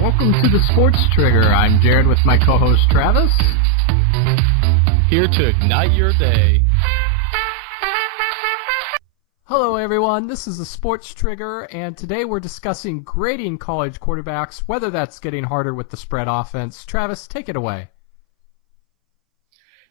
Welcome to the Sports Trigger. I'm Jared with my co-host Travis. Here to ignite your day. Hello everyone, this is the Sports Trigger, and today we're discussing grading college quarterbacks, whether that's getting harder with the spread offense. Travis, take it away.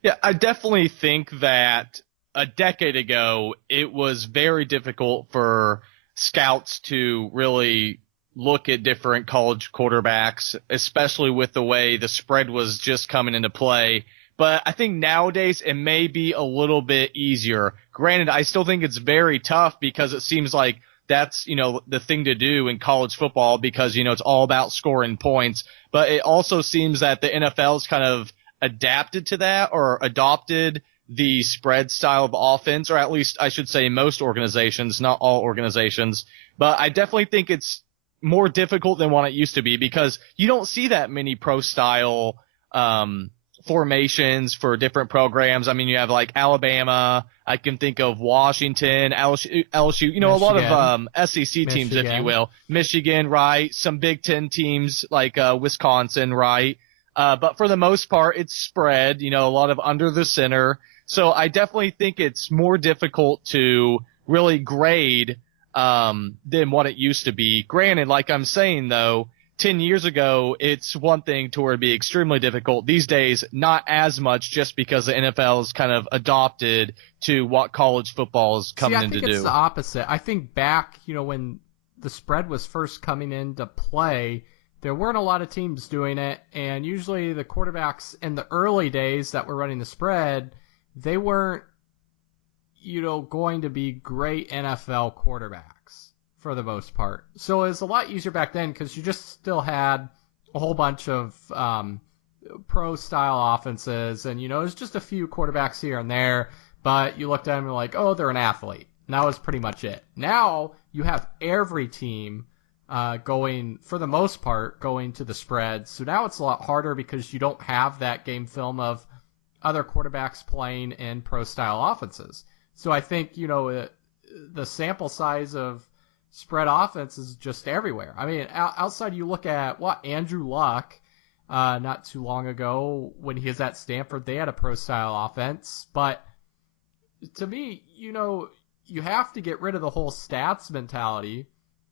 Yeah, I definitely think that a decade ago, it was very difficult for scouts to really look at different college quarterbacks, especially with the way the spread was just coming into play. But I think nowadays it may be a little bit easier. Granted, I still think it's very tough because it seems like that's, the thing to do in college football because, it's all about scoring points. But it also seems that the NFL's kind of adapted to that or adopted the spread style of offense, or at least I should say most organizations, not all organizations. But I definitely think it's more difficult than what it used to be because you don't see that many pro style formations for different programs. I mean, you have like Alabama, I can think of Washington, LSU, a lot of SEC teams, if you will. Michigan, right? Some Big Ten teams like Wisconsin, right? But for the most part, it's spread, a lot of under the center. So I definitely think it's more difficult to really grade than what it used to be. Granted, like I'm saying, though, 10 years ago, it's one thing to where it'd be extremely difficult. These days, not as much just because the NFL is kind of adopted to what college football is coming in to do. I think it's the opposite. I think back, when the spread was first coming into play, there weren't a lot of teams doing it, and usually the quarterbacks in the early days that were running the spread, they weren't, going to be great NFL quarterbacks for the most part. So it was a lot easier back then because you just still had a whole bunch of pro-style offenses, and, it was just a few quarterbacks here and there, but you looked at them and were like, oh, they're an athlete. And that was pretty much it. Now you have every team going, for the most part, going to the spread. So now it's a lot harder because you don't have that game film of other quarterbacks playing in pro-style offenses. So I think, the sample size of spread offense is just everywhere. I mean, outside you look at, Andrew Luck, not too long ago when he was at Stanford, they had a pro-style offense. But to me, you have to get rid of the whole stats mentality.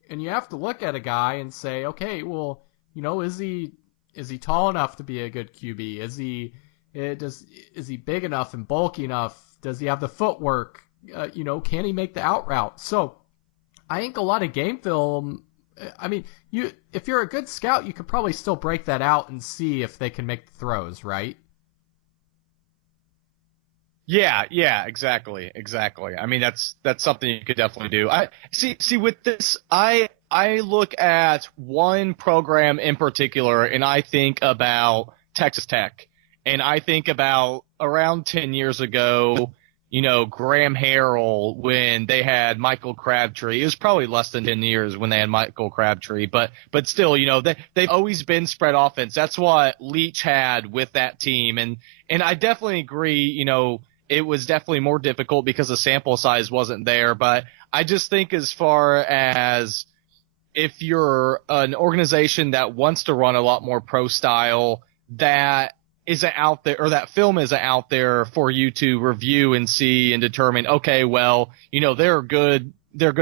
And you have to look at a guy and say, okay, well, is he tall enough to be a good QB? Is he big enough and bulky enough? Does he have the footwork? Can he make the out route? So I think a lot of game film, I mean, if you're a good scout, you could probably still break that out and see if they can make the throws, right? Yeah, exactly. I mean, that's something you could definitely do. I see with this, I look at one program in particular, and I think about Texas Tech, and I think about around 10 years ago, Graham Harrell when they had Michael Crabtree. It was probably less than 10 years when they had Michael Crabtree, but still, they've always been spread offense. That's what Leach had with that team, and I definitely agree. It was definitely more difficult because the sample size wasn't there. But I just think as far as if you're an organization that wants to run a lot more pro style, that isn't out there, or that film isn't out there for you to review and see and determine, okay, well, they're good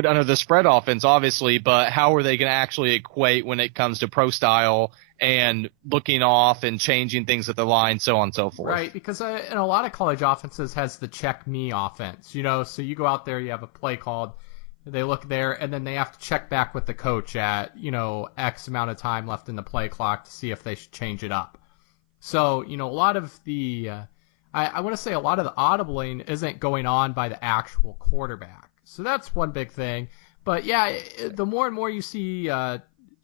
under the spread offense, obviously, but how are they going to actually equate when it comes to pro style and looking off and changing things at the line, so on and so forth. Right, because in a lot of college offenses has the check me offense, so you go out there, you have a play called, they look there, and then they have to check back with the coach at, X amount of time left in the play clock to see if they should change it up. So, a lot of the, I want to say a lot of the audibling isn't going on by the actual quarterback. So that's one big thing. But yeah, the more and more you see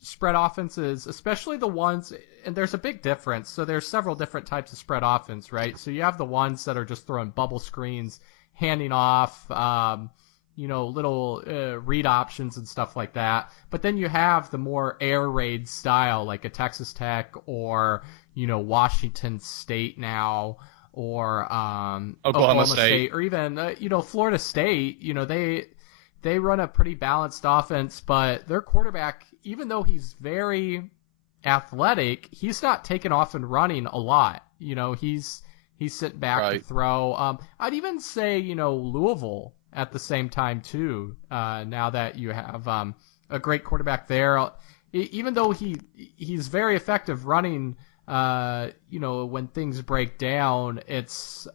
spread offenses, especially the ones, and there's a big difference. So there's several different types of spread offense, right? So you have the ones that are just throwing bubble screens, handing off, little read options and stuff like that. But then you have the more air raid style, like a Texas Tech or, Washington State now, or Oklahoma State, or even, Florida State. They run a pretty balanced offense, but their quarterback, even though he's very athletic, he's not taking off and running a lot. He's sitting back to throw. I'd even say, Louisville at the same time too. Now that you have a great quarterback there, even though he's very effective running, when things break down, it's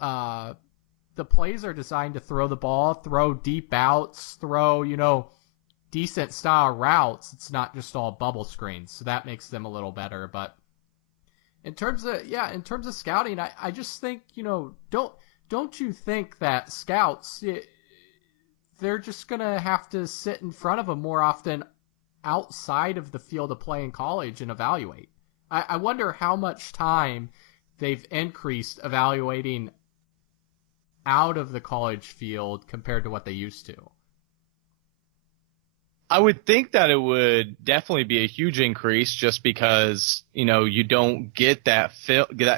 the plays are designed to throw the ball, throw deep outs, throw decent style routes. It's not just all bubble screens, so that makes them a little better. But in terms of scouting, I just think don't you think that scouts they're just gonna have to sit in front of them more often outside of the field of play in college and evaluate? I wonder how much time they've increased evaluating out of the college field compared to what they used to. I would think that it would definitely be a huge increase just because, you don't get that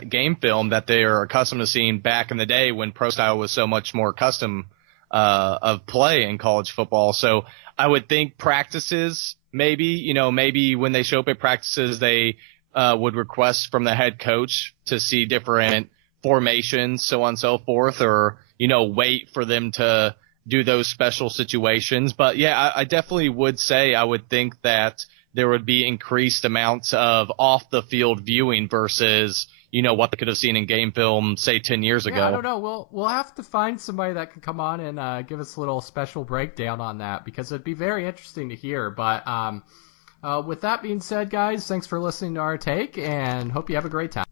game film that they are accustomed to seeing back in the day when pro style was so much more custom of play in college football. So I would think practices, maybe when they show up at practices, they would request from the head coach to see different formations, so on and so forth, or, wait for them to do those special situations. But yeah, I definitely would say I would think that there would be increased amounts of off the field viewing versus, what they could have seen in game film, say 10 years ago. I don't know. We'll have to find somebody that can come on and give us a little special breakdown on that, because it'd be very interesting to hear. But with that being said, guys, thanks for listening to our take, and hope you have a great time.